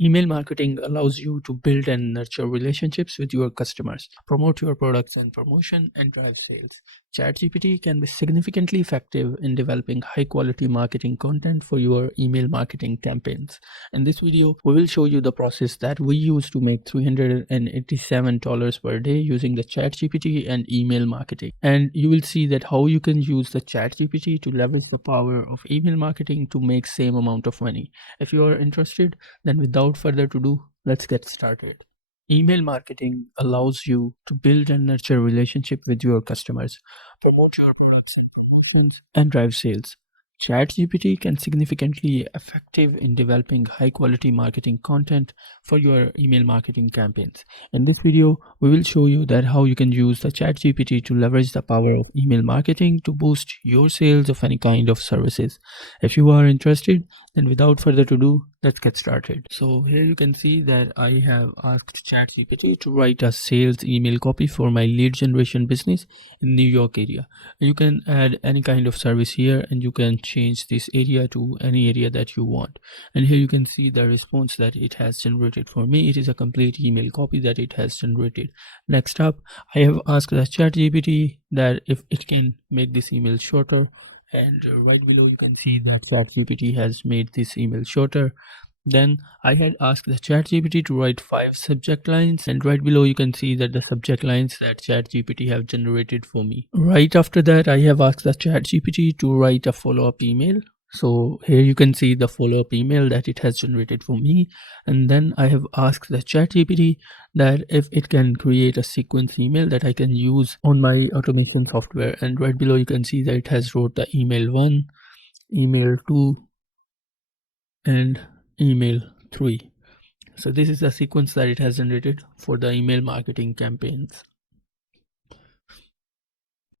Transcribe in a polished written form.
Email marketing allows you to build and nurture relationships with your customers, promote your products and promotion, and drive sales. ChatGPT can be significantly effective in developing high quality marketing content for your email marketing campaigns. In this video, we will show you the process that we use to make $387 per day using the ChatGPT and email marketing. And you will see that how you can use the ChatGPT to leverage the power of email marketing to make same amount of money. If you are interested, then without further ado, let's get started. Email marketing allows you to build and nurture relationship with your customers, promote your products and promotions, and drive sales. ChatGPT can significantly effective in developing high quality marketing content for your email marketing campaigns. In this video, we will show you that how you can use the ChatGPT to leverage the power of email marketing to boost your sales of any kind of services. If you are interested, then without further ado, let's get started. So here you can see that I have asked ChatGPT to write a sales email copy for my lead generation business in New York area. You can add any kind of service here and you can change this area to any area that you want. And here you can see the response that it has generated for me. It is a complete email copy that it has generated. Next up, I have asked the ChatGPT that if it can make this email shorter, and right below you can see that ChatGPT has made this email shorter. Then I had asked the ChatGPT to write 5 subject lines, and right below you can see that the subject lines that ChatGPT have generated for me. Right after that, I have asked the ChatGPT to write a follow-up email. So here you can see the follow-up email that it has generated for me. And then I have asked the ChatGPT that if it can create a sequence email that I can use on my automation software. And right below you can see that it has wrote the email 1, email 2, and email 3. So this is the sequence that it has generated for the email marketing campaigns.